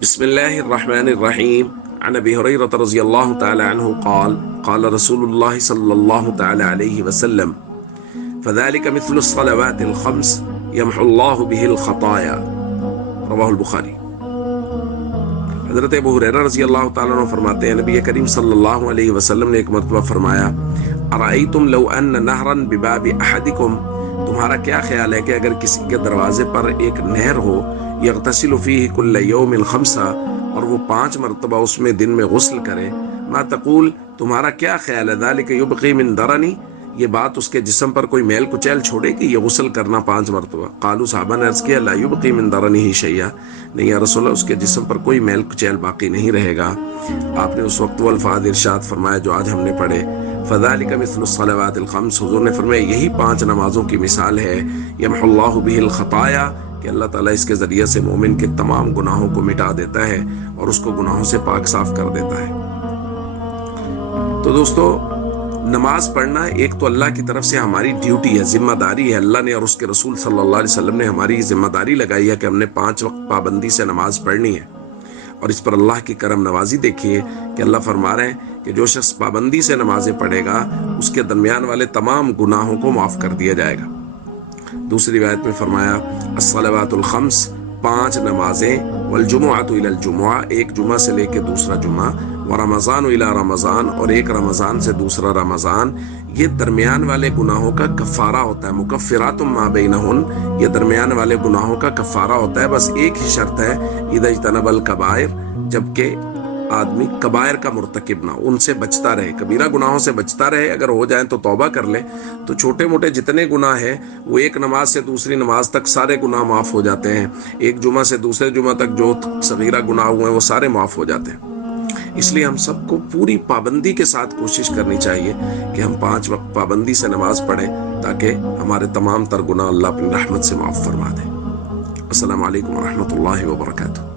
بسم الله الرحمن الرحيم. عن أبي هريرة رضي الله تعالى عنه قال قال رسول الله صلى الله تعالى عليه وسلم فذلك مثل الصلوات الخمس يمحو الله به الخطايا رواہ البخاری۔ حضرت ابو ہریرہ رضی اللہ تعالیٰ عنہ فرماتے ہیں نبی کریم صلی اللہ علیہ وسلم نے ایک مرتبہ فرمایا ارأیتم لو ان نہرا بباب احدکم، تمہارا کیا خیال ہے کہ اگر کسی کے دروازے پر ایک نہر ہو یغتسل فیہ کل یوم خمسہ، اور وہ 5 مرتبہ اس میں دن میں غسل کرے، ما تقول، تمہارا کیا خیال ہے، ذالک یبقی من درنی، یہ بات اس کے جسم پر کوئی میل کچیل چھوڑے گی یہ غسل کرنا 5 مرتبہ؟ قالوا، صحابہ نے عرض کیا لا یبقی من درنہ شیئا، نہیں یا رسول اللہ اس کے جسم پر کوئی میل کچیل باقی نہیں رہے گا۔ آپ نے اس وقت وہ الفاظ ارشاد فرمایا جو آج ہم نے پڑھے، فذالک مثل الصلوات الخمس، حضور نے فرمایا یہی 5 نمازوں کی مثال ہے، یمحو اللہ بہ الخطایا، کہ اللہ تعالیٰ اس کے ذریعے سے مومن کے تمام گناہوں کو مٹا دیتا ہے اور اس کو گناہوں سے پاک صاف کر دیتا ہے۔ تو دوستو، نماز پڑھنا ایک تو اللہ کی طرف سے ہماری ڈیوٹی ہے، ذمہ داری ہے، اللہ نے اور اس کے رسول صلی اللہ علیہ وسلم نے ہماری ذمہ داری لگائی ہے کہ ہم نے 5 وقت پابندی سے نماز پڑھنی ہے، اور اس پر اللہ کی کرم نوازی دیکھیے کہ اللہ فرما رہے ہیں کہ جو شخص پابندی سے نمازیں پڑھے گا اس کے درمیان والے تمام گناہوں کو معاف کر دیا جائے گا۔ دوسری روایت میں فرمایا الصلوات الخمس، 5 نمازیں، والجمعۃ الی الجمعہ، ایک جمعہ سے لے کے دوسرا جمعہ، ورمضان الی رمضان، اور ایک رمضان سے دوسرا رمضان، یہ درمیان والے گناہوں کا کفارہ ہوتا ہے، مکفرات ما بینہن، یہ درمیان والے گناہوں کا کفارہ ہوتا ہے۔ بس ایک ہی شرط ہے، اذا اجتنب الکبائر، جبکہ آدمی کبائر کا مرتکب نہ، ان سے بچتا رہے، کبیرہ گناہوں سے بچتا رہے، اگر ہو جائیں تو توبہ کر لے، تو چھوٹے موٹے جتنے گناہ ہیں وہ ایک نماز سے دوسری نماز تک سارے گناہ معاف ہو جاتے ہیں، ایک جمعہ سے دوسرے جمعہ تک جو صغیرہ گناہ ہوئے ہیں وہ سارے معاف ہو جاتے ہیں۔ اس لیے ہم سب کو پوری پابندی کے ساتھ کوشش کرنی چاہیے کہ ہم 5 وقت پابندی سے نماز پڑھیں تاکہ ہمارے تمام تر گناہ اللہ اپنی رحمت سے معاف فرما دے۔ السلام علیکم ورحمۃ اللہ وبرکاتہ۔